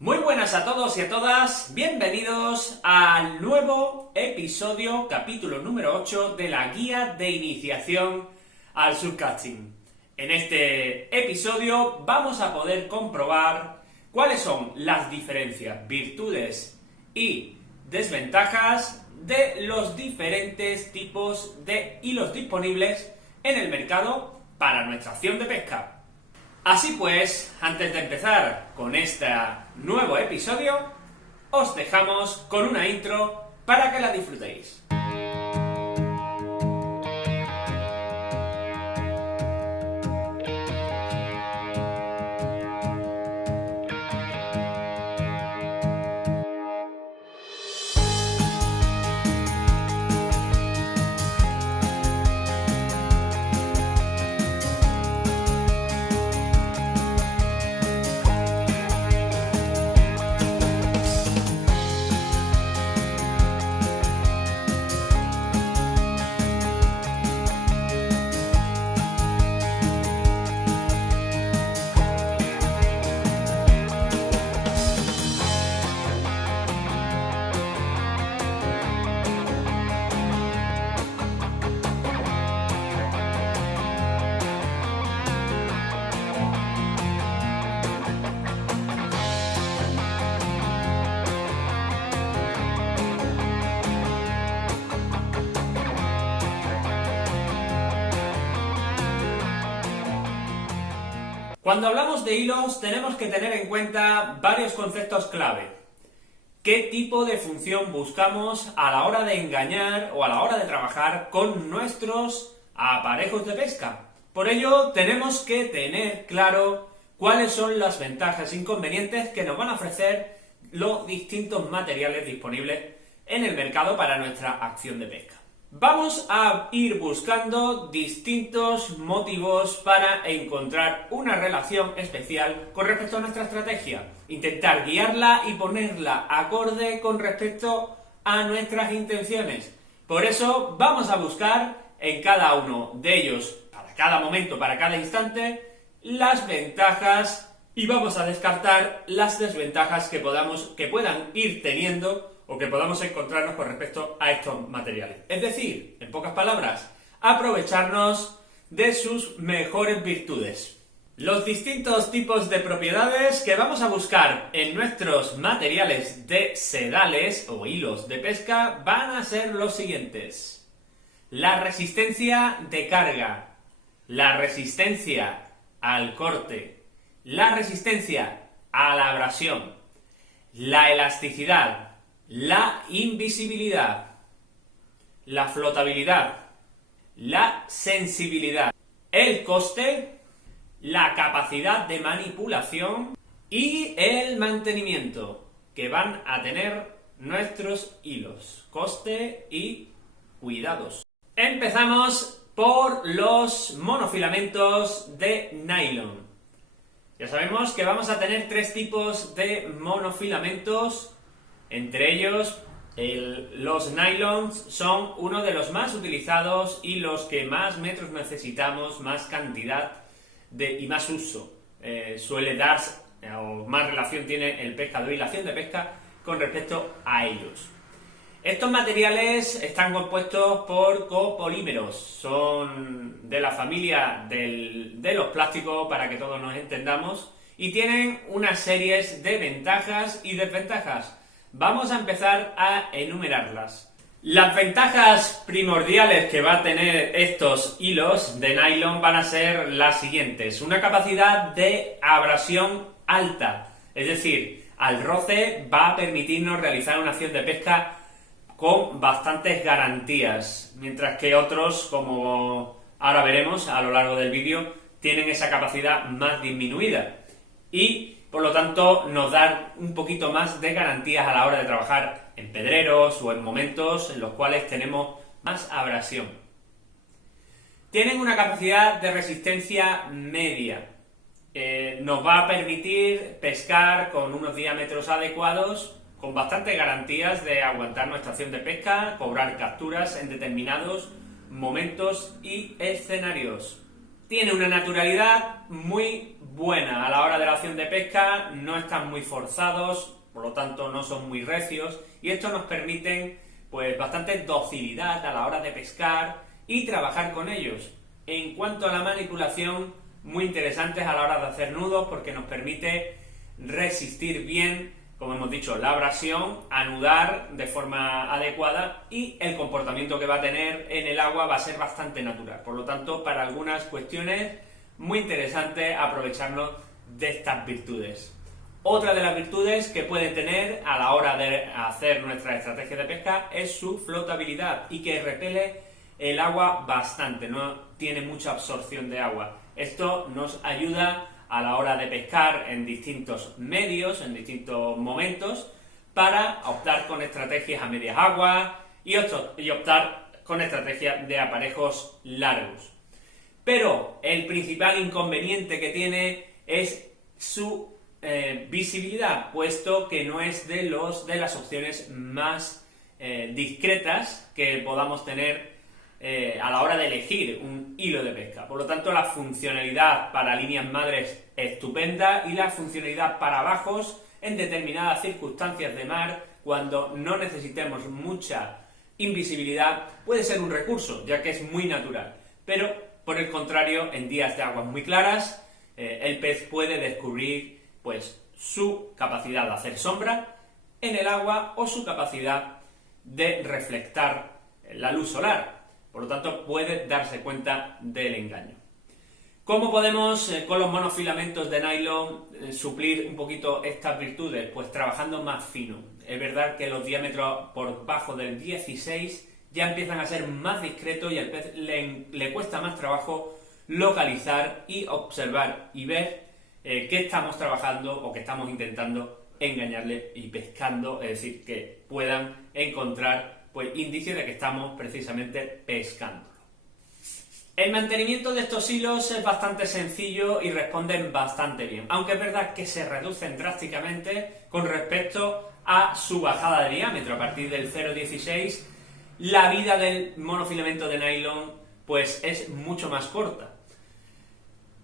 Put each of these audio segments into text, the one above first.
Muy buenas a todos y a todas, bienvenidos al nuevo episodio, capítulo número 8 de la guía de iniciación al surfcasting. En este episodio vamos a poder comprobar cuáles son las diferencias, virtudes y desventajas de los diferentes tipos de hilos disponibles en el mercado para nuestra acción de pesca. Así pues, antes de empezar con este nuevo episodio, os dejamos con una intro para que la disfrutéis. Cuando hablamos de hilos tenemos que tener en cuenta varios conceptos clave. ¿Qué tipo de función buscamos a la hora de engañar o a la hora de trabajar con nuestros aparejos de pesca? Por ello tenemos que tener claro cuáles son las ventajas e inconvenientes que nos van a ofrecer los distintos materiales disponibles en el mercado para nuestra acción de pesca. Vamos a ir buscando distintos motivos para encontrar una relación especial con respecto a nuestra estrategia. Intentar guiarla y ponerla acorde con respecto a nuestras intenciones. Por eso vamos a buscar en cada uno de ellos, para cada momento, para cada instante, las ventajas y vamos a descartar las desventajas que puedan ir teniendo o que podamos encontrarnos con respecto a estos materiales. Es decir, en pocas palabras, aprovecharnos de sus mejores virtudes. Los distintos tipos de propiedades que vamos a buscar en nuestros materiales de sedales o hilos de pesca van a ser los siguientes. La resistencia de carga, la resistencia al corte, la resistencia a la abrasión, la elasticidad, la invisibilidad, la flotabilidad, la sensibilidad, el coste, la capacidad de manipulación y el mantenimiento que van a tener nuestros hilos, coste y cuidados. Empezamos por los monofilamentos de nylon. Ya sabemos que vamos a tener tres tipos de monofilamentos. Entre ellos, los nylons son uno de los más utilizados y los que más metros necesitamos, más cantidad y más uso. Suele dar, o más relación tiene el pescador y la acción de pesca con respecto a ellos. Estos materiales están compuestos por copolímeros, son de la familia de los plásticos, para que todos nos entendamos, y tienen una serie de ventajas y desventajas. Vamos a empezar a enumerarlas. Las ventajas primordiales que va a tener estos hilos de nylon van a ser las siguientes. Una capacidad de abrasión alta, es decir, al roce va a permitirnos realizar una acción de pesca con bastantes garantías, mientras que otros, como ahora veremos a lo largo del vídeo, tienen esa capacidad más disminuida y por lo tanto nos dan un poquito más de garantías a la hora de trabajar en pedreros o en momentos en los cuales tenemos más abrasión. Tienen una capacidad de resistencia media. Nos va a permitir pescar con unos diámetros adecuados, con bastantes garantías de aguantar nuestra acción de pesca, cobrar capturas en determinados momentos y escenarios. Tiene una naturalidad muy buena a la hora de la acción de pesca, no están muy forzados, por lo tanto no son muy recios, y esto nos permite pues bastante docilidad a la hora de pescar y trabajar con ellos. En cuanto a la manipulación, muy interesantes a la hora de hacer nudos porque nos permite resistir bien, como hemos dicho, la abrasión, anudar de forma adecuada y el comportamiento que va a tener en el agua va a ser bastante natural. Por lo tanto, para algunas cuestiones, muy interesante aprovecharnos de estas virtudes. Otra de las virtudes que puede tener a la hora de hacer nuestra estrategia de pesca es su flotabilidad y que repele el agua bastante, no tiene mucha absorción de agua. Esto nos ayuda a la hora de pescar en distintos medios, en distintos momentos, para optar con estrategias a medias aguas y optar con estrategias de aparejos largos. Pero el principal inconveniente que tiene es su visibilidad, puesto que no es de las opciones más discretas que podamos tener a la hora de elegir un hilo de pesca. Por lo tanto, la funcionalidad para líneas madres es estupenda y la funcionalidad para bajos en determinadas circunstancias de mar, cuando no necesitemos mucha invisibilidad, puede ser un recurso, ya que es muy natural. Pero, por el contrario, en días de aguas muy claras, el pez puede descubrir pues su capacidad de hacer sombra en el agua o su capacidad de reflectar la luz solar. Por lo tanto, puede darse cuenta del engaño. ¿Cómo podemos, con los monofilamentos de nylon, suplir un poquito estas virtudes? Pues trabajando más fino. Es verdad que los diámetros por debajo del 16 ya empiezan a ser más discretos y al pez le cuesta más trabajo localizar y observar y ver qué estamos trabajando o que estamos intentando engañarle y pescando, es decir, que puedan encontrar pues indicios de que estamos precisamente pescándolo. El mantenimiento de estos hilos es bastante sencillo y responden bastante bien, aunque es verdad que se reducen drásticamente con respecto a su bajada de diámetro. A partir del 0,16 la vida del monofilamento de nylon pues es mucho más corta.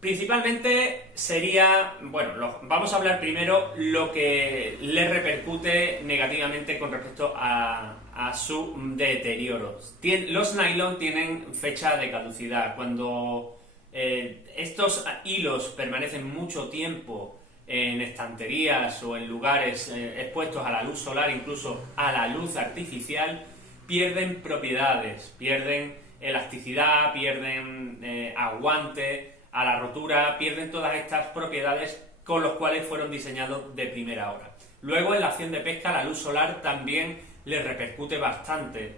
Principalmente sería, bueno, vamos a hablar primero lo que le repercute negativamente con respecto a su deterioro. Los nylon tienen fecha de caducidad. Cuando estos hilos permanecen mucho tiempo en estanterías o en lugares expuestos a la luz solar, incluso a la luz artificial, pierden propiedades, pierden elasticidad, pierden aguante a la rotura, pierden todas estas propiedades con los cuales fueron diseñados de primera hora. Luego, en la acción de pesca, la luz solar también les repercute bastante.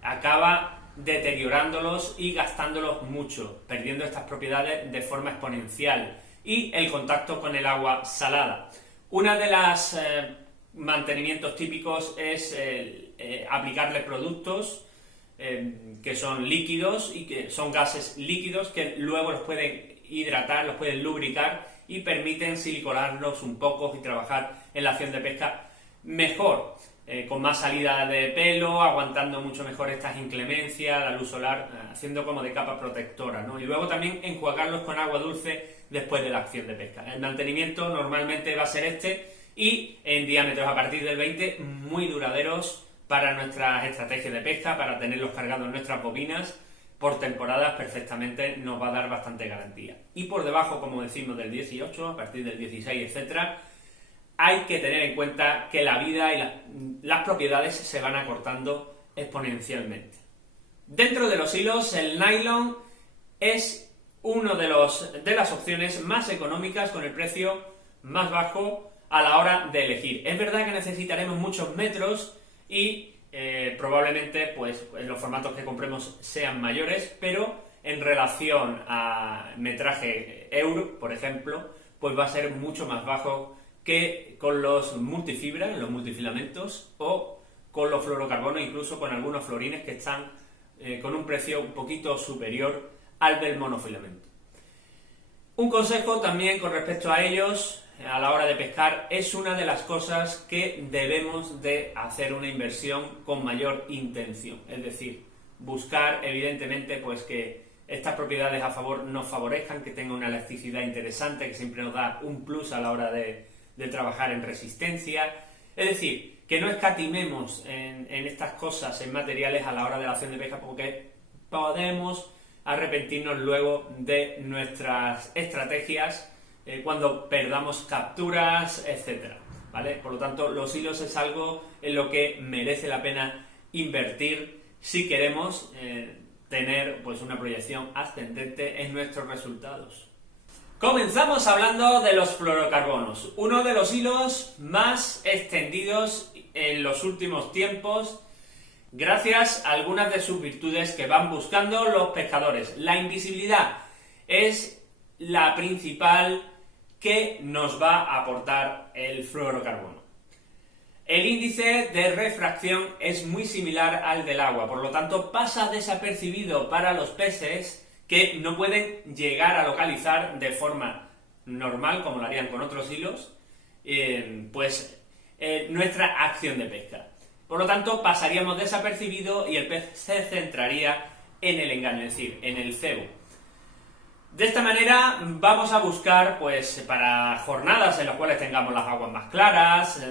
Acaba deteriorándolos y gastándolos mucho, perdiendo estas propiedades de forma exponencial. Y el contacto con el agua salada. Una de las mantenimientos típicos es aplicarle productos que son líquidos y que son gases líquidos que luego los pueden hidratar, los pueden lubricar y permiten siliconarlos un poco y trabajar en la acción de pesca mejor, con más salida de pelo, aguantando mucho mejor estas inclemencias, la luz solar, haciendo como de capa protectora, ¿no? Y luego también enjuagarlos con agua dulce después de la acción de pesca. El mantenimiento normalmente va a ser este y en diámetros a partir del 20 muy duraderos para nuestras estrategias de pesca, para tenerlos cargados en nuestras bobinas por temporadas perfectamente nos va a dar bastante garantía. Y por debajo, como decimos, del 18, a partir del 16, etcétera, hay que tener en cuenta que la vida y las propiedades se van acortando exponencialmente. Dentro de los hilos, el nylon es uno de las opciones más económicas con el precio más bajo a la hora de elegir. Es verdad que necesitaremos muchos metros y probablemente pues los formatos que compremos sean mayores, pero en relación a metraje euro, por ejemplo, pues va a ser mucho más bajo que con los multifibra, los multifilamentos, o con los fluorocarbonos, incluso con algunos florines que están con un precio un poquito superior al del monofilamento. Un consejo también con respecto a ellos a la hora de pescar, es una de las cosas que debemos de hacer una inversión con mayor intención, es decir, buscar evidentemente pues que estas propiedades a favor nos favorezcan, que tenga una elasticidad interesante, que siempre nos da un plus a la hora de trabajar en resistencia. Es decir, que no escatimemos en estas cosas, en materiales a la hora de la acción de pesca, porque podemos arrepentirnos luego de nuestras estrategias cuando perdamos capturas, etcétera, ¿vale? Por lo tanto, los hilos es algo en lo que merece la pena invertir si queremos tener pues una proyección ascendente en nuestros resultados. Comenzamos hablando de los fluorocarbonos, uno de los hilos más extendidos en los últimos tiempos, gracias a algunas de sus virtudes que van buscando los pescadores. La invisibilidad es la principal que nos va a aportar el fluorocarbono. El índice de refracción es muy similar al del agua, por lo tanto pasa desapercibido para los peces que no pueden llegar a localizar de forma normal, como lo harían con otros hilos, nuestra acción de pesca. Por lo tanto, pasaríamos desapercibido y el pez se centraría en el engaño, es decir, en el cebo. De esta manera vamos a buscar, pues, para jornadas en las cuales tengamos las aguas más claras,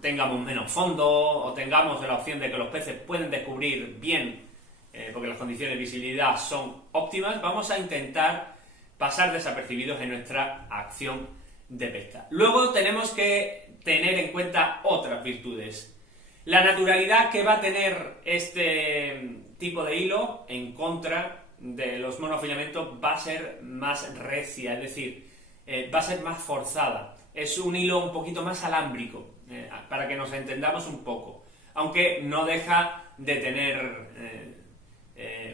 tengamos menos fondo o tengamos la opción de que los peces pueden descubrir bien, porque las condiciones de visibilidad son óptimas, vamos a intentar pasar desapercibidos en nuestra acción de pesca. Luego tenemos que tener en cuenta otras virtudes. La naturalidad que va a tener este tipo de hilo en contra de los monofilamentos va a ser más recia, es decir, va a ser más forzada. Es un hilo un poquito más alámbrico, para que nos entendamos un poco, aunque no deja de tener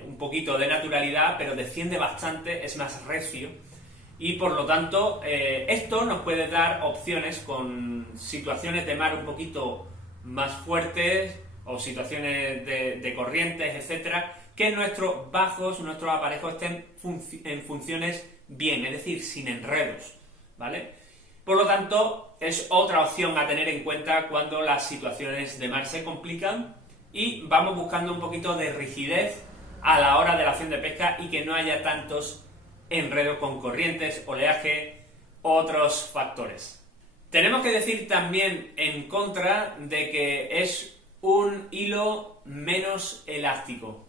un poquito de naturalidad, pero desciende bastante, es más recio, y por lo tanto esto nos puede dar opciones con situaciones de mar un poquito más fuertes o situaciones de corrientes, etcétera, que nuestros bajos, nuestros aparejos estén en funciones bien, es decir, sin enredos, ¿vale? Por lo tanto, es otra opción a tener en cuenta cuando las situaciones de mar se complican y vamos buscando un poquito de rigidez a la hora de la acción de pesca y que no haya tantos enredos con corrientes, oleaje, otros factores. Tenemos que decir también en contra de que es un hilo menos elástico.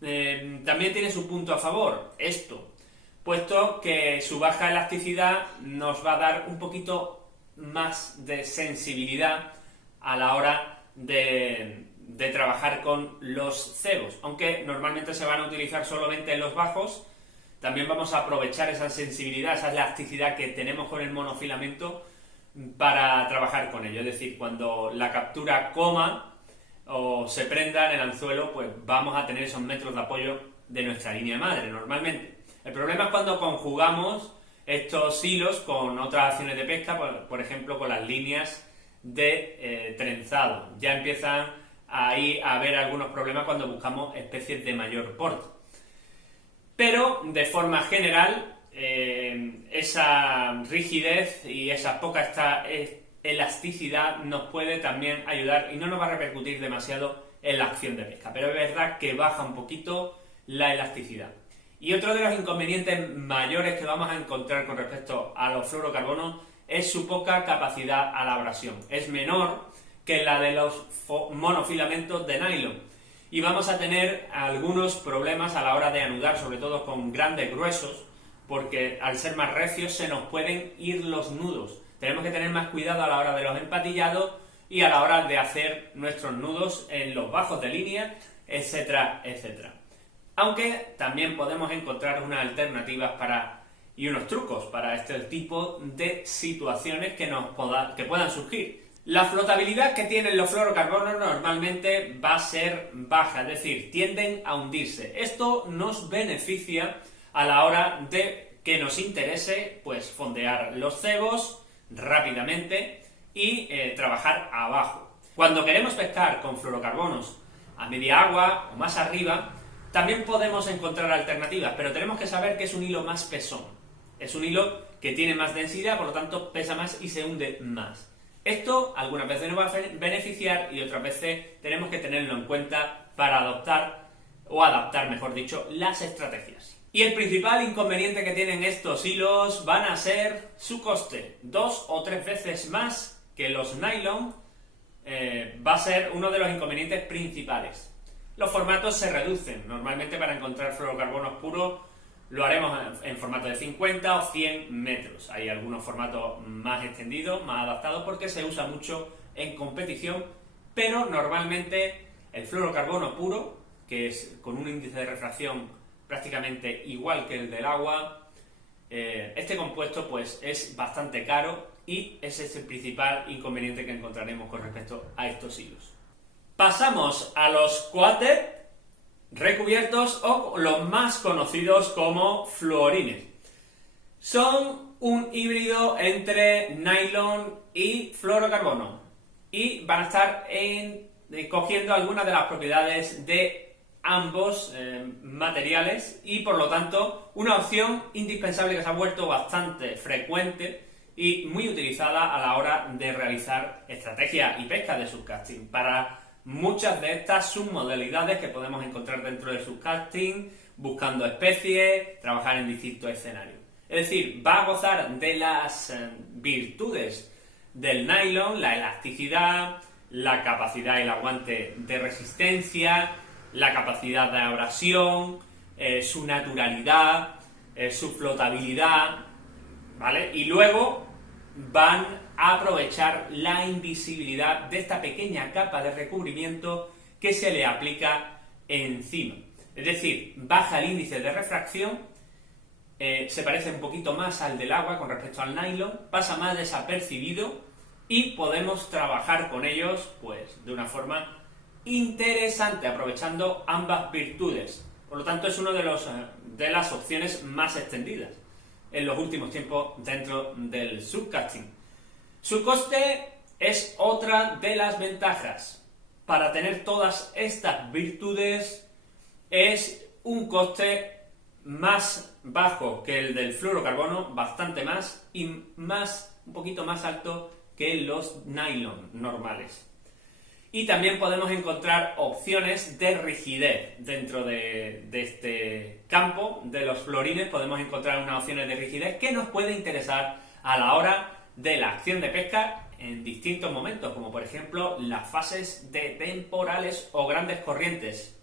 También tiene su punto a favor, esto, puesto que su baja elasticidad nos va a dar un poquito más de sensibilidad a la hora de trabajar con los cebos. Aunque normalmente se van a utilizar solamente en los bajos, también vamos a aprovechar esa sensibilidad, esa elasticidad que tenemos con el monofilamento para trabajar con ello. Es decir, cuando la captura coma o se prenda en el anzuelo, pues vamos a tener esos metros de apoyo de nuestra línea madre normalmente. El problema es cuando conjugamos estos hilos con otras acciones de pesca, por ejemplo con las líneas de trenzado. Ya empiezan ahí a haber algunos problemas cuando buscamos especies de mayor porte. Pero de forma general, esa rigidez y esa poca elasticidad nos puede también ayudar y no nos va a repercutir demasiado en la acción de pesca, pero es verdad que baja un poquito la elasticidad. Y otro de los inconvenientes mayores que vamos a encontrar con respecto a los fluorocarbonos es su poca capacidad a la abrasión. Es menor que la de los monofilamentos de nylon y vamos a tener algunos problemas a la hora de anudar, sobre todo con grandes gruesos, porque al ser más recios se nos pueden ir los nudos. Tenemos que tener más cuidado a la hora de los empatillados y a la hora de hacer nuestros nudos en los bajos de línea, etcétera, etcétera. Aunque también podemos encontrar unas alternativas y unos trucos para este tipo de situaciones que puedan surgir. La flotabilidad que tienen los fluorocarbonos normalmente va a ser baja, es decir, tienden a hundirse. Esto nos beneficia a la hora de que nos interese pues fondear los cebos rápidamente y trabajar abajo. Cuando queremos pescar con fluorocarbonos a media agua o más arriba, también podemos encontrar alternativas, pero tenemos que saber que es un hilo más pesón. Es un hilo que tiene más densidad, por lo tanto pesa más y se hunde más. Esto algunas veces nos va a beneficiar y otras veces tenemos que tenerlo en cuenta para adoptar o adaptar, mejor dicho, las estrategias. Y el principal inconveniente que tienen estos hilos van a ser su coste. 2 o 3 veces más que los nylon va a ser uno de los inconvenientes principales. Los formatos se reducen. Normalmente para encontrar fluorocarbonos puros lo haremos en formato de 50 o 100 metros. Hay algunos formatos más extendidos, más adaptados, porque se usa mucho en competición, pero normalmente el fluorocarbono puro, que es con un índice de refracción prácticamente igual que el del agua, este compuesto pues es bastante caro y ese es el principal inconveniente que encontraremos con respecto a estos hilos. Pasamos a los coated recubiertos, o los más conocidos como fluorines. Son un híbrido entre nylon y fluorocarbono y van a estar cogiendo algunas de las propiedades de ambos materiales, y por lo tanto una opción indispensable que se ha vuelto bastante frecuente y muy utilizada a la hora de realizar estrategias y pesca de subcasting para muchas de estas submodalidades que podemos encontrar dentro del subcasting, buscando especies, trabajar en distintos escenarios. Es decir, va a gozar de las virtudes del nylon, la elasticidad, la capacidad y el aguante de resistencia, la capacidad de abrasión, su naturalidad, su flotabilidad, ¿vale? Y luego van a aprovechar la invisibilidad de esta pequeña capa de recubrimiento que se le aplica encima. Es decir, baja el índice de refracción, se parece un poquito más al del agua con respecto al nylon, pasa más desapercibido y podemos trabajar con ellos pues de una forma interesante, aprovechando ambas virtudes. Por lo tanto, es uno de las opciones más extendidas en los últimos tiempos dentro del subcasting. Su coste es otra de las ventajas. Para tener todas estas virtudes es un coste más bajo que el del fluorocarbono, bastante más, y un poquito más alto que los nylon normales. Y también podemos encontrar opciones de rigidez dentro de este campo de los fluorines. Podemos encontrar unas opciones de rigidez que nos puede interesar a la hora de la acción de pesca en distintos momentos, como por ejemplo las fases de temporales o grandes corrientes.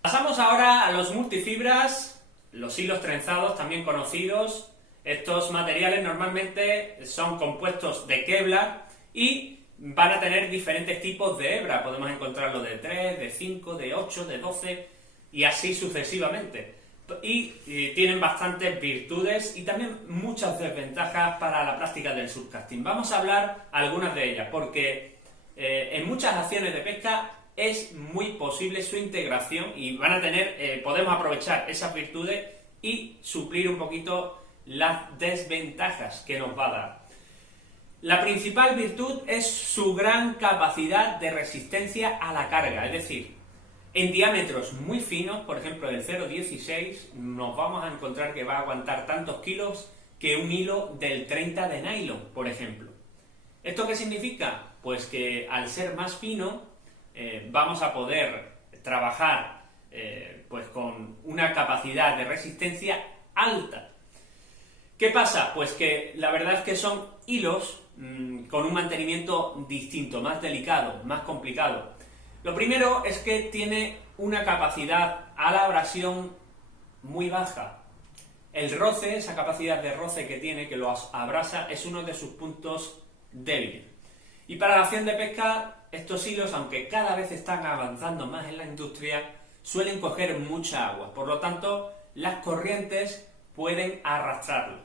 Pasamos ahora a los multifibras, los hilos trenzados también conocidos. Estos materiales normalmente son compuestos de Kevlar y van a tener diferentes tipos de hebra. Podemos encontrarlo de 3, de 5, de 8, de 12 y así sucesivamente. Y tienen bastantes virtudes y también muchas desventajas para la práctica del subcasting. Vamos a hablar algunas de ellas, porque en muchas acciones de pesca es muy posible su integración y van a tener, podemos aprovechar esas virtudes y suplir un poquito las desventajas que nos va a dar. La principal virtud es su gran capacidad de resistencia a la carga, es decir, en diámetros muy finos, por ejemplo del 0,16, nos vamos a encontrar que va a aguantar tantos kilos que un hilo del 30 de nylon, por ejemplo. ¿Esto qué significa? Pues que al ser más fino vamos a poder trabajar pues con una capacidad de resistencia alta. ¿Qué pasa? Pues que la verdad es que son hilos con un mantenimiento distinto, más delicado, más complicado. Lo primero es que tiene una capacidad a la abrasión muy baja. El roce, esa capacidad de roce que tiene, que los abrasa, es uno de sus puntos débiles. Y para la acción de pesca, estos hilos, aunque cada vez están avanzando más en la industria, suelen coger mucha agua. Por lo tanto, las corrientes pueden arrastrarlos.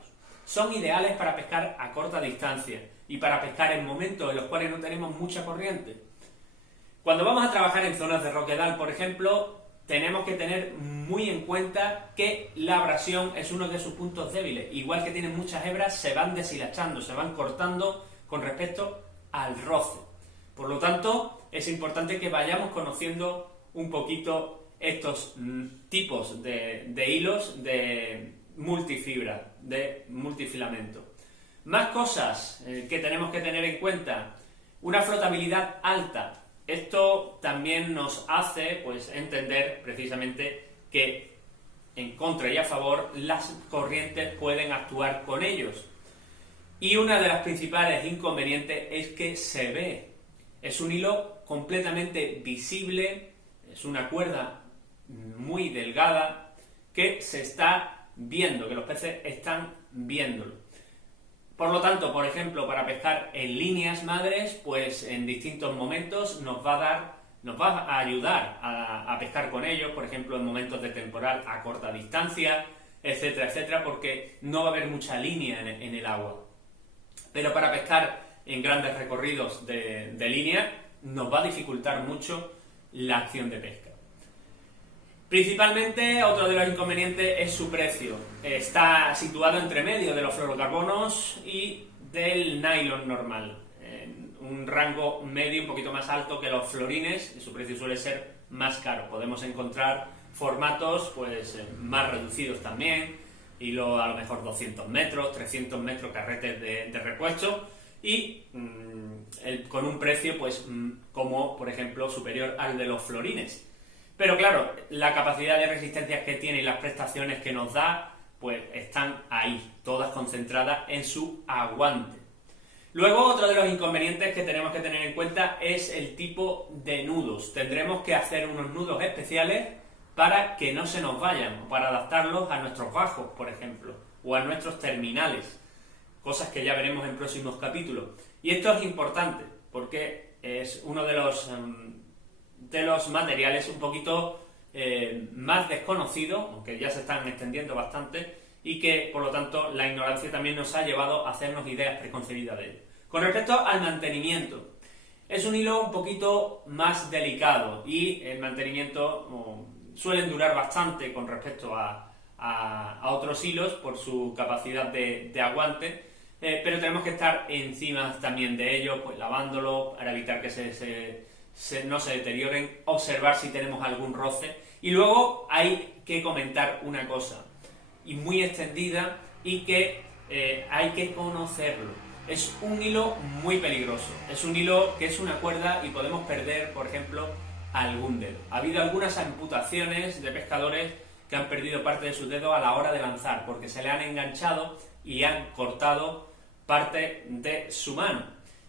Son ideales para pescar a corta distancia y para pescar en momentos en los cuales no tenemos mucha corriente. Cuando vamos a trabajar en zonas de roquedal, por ejemplo, tenemos que tener muy en cuenta que la abrasión es uno de sus puntos débiles. Igual que tienen muchas hebras, se van deshilachando, se van cortando con respecto al roce. Por lo tanto, es importante que vayamos conociendo un poquito estos tipos de hilos de multifibra, de multifilamento. Más cosas que tenemos que tener en cuenta. Una flotabilidad alta. Esto también nos hace pues, entender precisamente que en contra y a favor las corrientes pueden actuar con ellos. Y una de las principales inconvenientes es que se ve. Es un hilo completamente visible, es una cuerda muy delgada que se está viendo, que los peces están viéndolo. Por lo tanto, por ejemplo, para pescar en líneas madres, pues en distintos momentos nos va a ayudar a pescar con ellos, por ejemplo, en momentos de temporal a corta distancia, etcétera, etcétera, porque no va a haber mucha línea en el agua. Pero para pescar en grandes recorridos de línea nos va a dificultar mucho la acción de pesca. Principalmente, otro de los inconvenientes es su precio. Está situado entre medio de los fluorocarbonos y del nylon normal. En un rango medio un poquito más alto que los florines, y su precio suele ser más caro. Podemos encontrar formatos pues más reducidos también, hilo a lo mejor 200 metros, 300 metros, carretes de repuesto, y con un precio pues como por ejemplo superior al de los florines. Pero claro, la capacidad de resistencia que tiene y las prestaciones que nos da pues están ahí, todas concentradas en su aguante. Luego, otro de los inconvenientes que tenemos que tener en cuenta es el tipo de nudos. Tendremos que hacer unos nudos especiales para que no se nos vayan, o para adaptarlos a nuestros bajos, por ejemplo, o a nuestros terminales, cosas que ya veremos en próximos capítulos. Y esto es importante, porque es uno de los materiales un poquito más desconocidos, aunque ya se están extendiendo bastante, y que, por lo tanto, la ignorancia también nos ha llevado a hacernos ideas preconcebidas de ello. Con respecto al mantenimiento, es un hilo un poquito más delicado, y el mantenimiento suelen durar bastante con respecto a otros hilos por su capacidad de aguante, pero tenemos que estar encima también de ello, pues lavándolo para evitar que no se deterioren, observar si tenemos algún roce. Y luego hay que comentar una cosa, y muy extendida, y que hay que conocerlo. Es un hilo muy peligroso, es un hilo que es una cuerda y podemos perder, por ejemplo, algún dedo. Ha habido algunas amputaciones de pescadores que han perdido parte de sus dedos a la hora de lanzar, porque se le han enganchado y han cortado parte de su mano.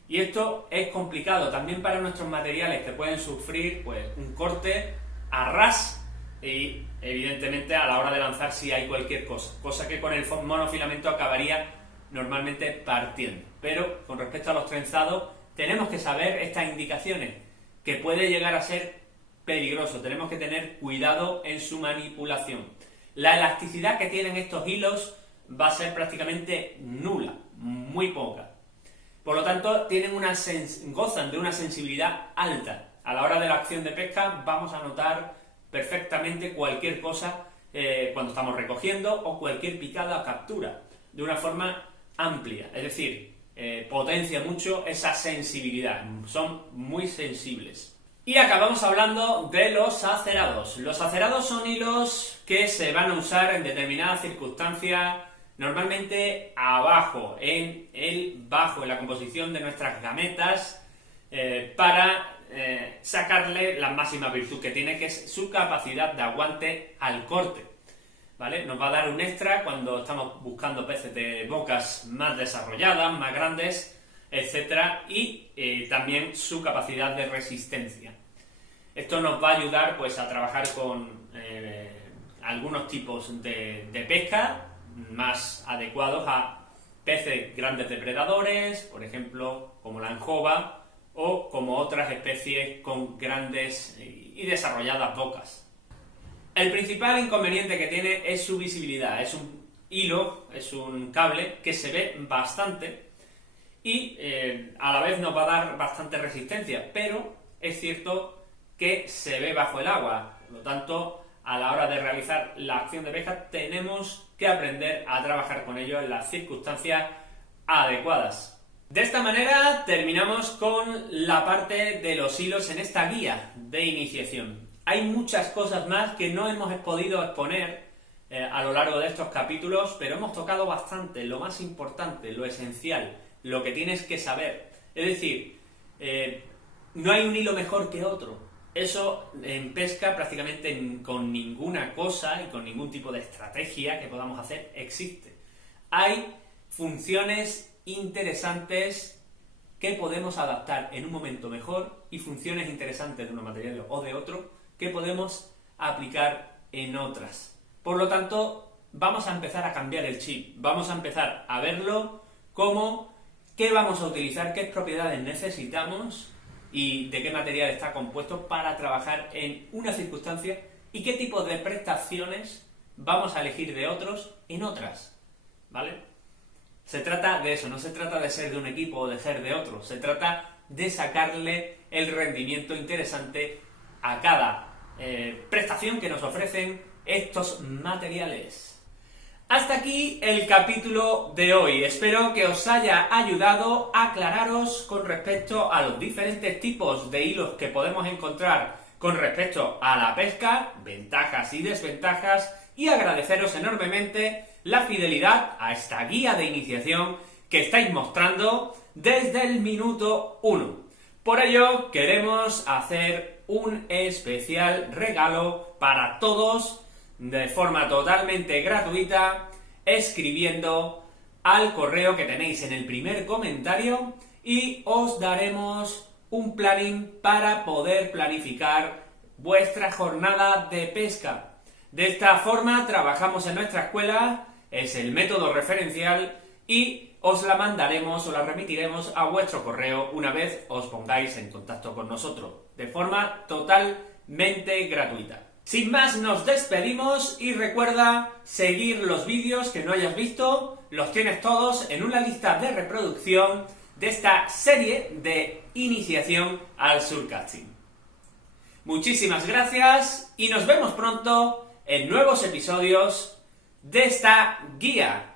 Y esto es complicado también para nuestros materiales, que pueden sufrir pues un corte a ras, y evidentemente a la hora de lanzar si hay cualquier cosa que con el monofilamento acabaría normalmente partiendo. Pero con respecto a los trenzados tenemos que saber estas indicaciones, que puede llegar a ser peligroso, tenemos que tener cuidado en su manipulación. La elasticidad que tienen estos hilos va a ser prácticamente nula, muy poca. Por lo tanto, gozan de una sensibilidad alta. A la hora de la acción de pesca vamos a notar perfectamente cualquier cosa cuando estamos recogiendo, o cualquier picada o captura, de una forma amplia. Es decir, potencia mucho esa sensibilidad. Son muy sensibles. Y acabamos hablando de los acerados. Los acerados son hilos que se van a usar en determinadas circunstancias, normalmente abajo, en la composición de nuestras gametas, para sacarle la máxima virtud que tiene, que es su capacidad de aguante al corte. ¿Vale? Nos va a dar un extra cuando estamos buscando peces de bocas más desarrolladas, más grandes, etcétera, y también su capacidad de resistencia. Esto nos va a ayudar pues a trabajar con algunos tipos de pesca más adecuados a peces grandes depredadores, por ejemplo, como la anjova, o como otras especies con grandes y desarrolladas bocas. El principal inconveniente que tiene es su visibilidad. Es un hilo, es un cable que se ve bastante y a la vez nos va a dar bastante resistencia, pero es cierto que se ve bajo el agua. Por lo tanto, a la hora de realizar la acción de pesca tenemos que aprender a trabajar con ello en las circunstancias adecuadas. De esta manera terminamos con la parte de los hilos en esta guía de iniciación. Hay muchas cosas más que no hemos podido exponer a lo largo de estos capítulos, pero hemos tocado bastante, lo más importante, lo esencial, lo que tienes que saber. Es decir, no hay un hilo mejor que otro. Eso en pesca prácticamente con ninguna cosa y con ningún tipo de estrategia que podamos hacer existe. Hay funciones interesantes que podemos adaptar en un momento mejor y funciones interesantes de un material o de otro que podemos aplicar en otras. Por lo tanto, vamos a empezar a cambiar el chip, vamos a empezar a verlo como qué vamos a utilizar, qué propiedades necesitamos y de qué material está compuesto para trabajar en una circunstancia y qué tipo de prestaciones vamos a elegir de otros en otras, ¿vale? Se trata de eso, no se trata de ser de un equipo o de ser de otro, se trata de sacarle el rendimiento interesante a cada prestación que nos ofrecen estos materiales. Hasta aquí el capítulo de hoy. Espero que os haya ayudado a aclararos con respecto a los diferentes tipos de hilos que podemos encontrar con respecto a la pesca, ventajas y desventajas, y agradeceros enormemente la fidelidad a esta guía de iniciación que estáis mostrando desde el minuto 1. Por ello, queremos hacer un especial regalo para todos de forma totalmente gratuita, escribiendo al correo que tenéis en el primer comentario y os daremos un planning para poder planificar vuestra jornada de pesca. De esta forma trabajamos en nuestra escuela, es el método referencial y os la mandaremos o la remitiremos a vuestro correo una vez os pongáis en contacto con nosotros, de forma totalmente gratuita. Sin más, nos despedimos y recuerda seguir los vídeos que no hayas visto, los tienes todos en una lista de reproducción de esta serie de iniciación al surcasting. Muchísimas gracias y nos vemos pronto en nuevos episodios de esta guía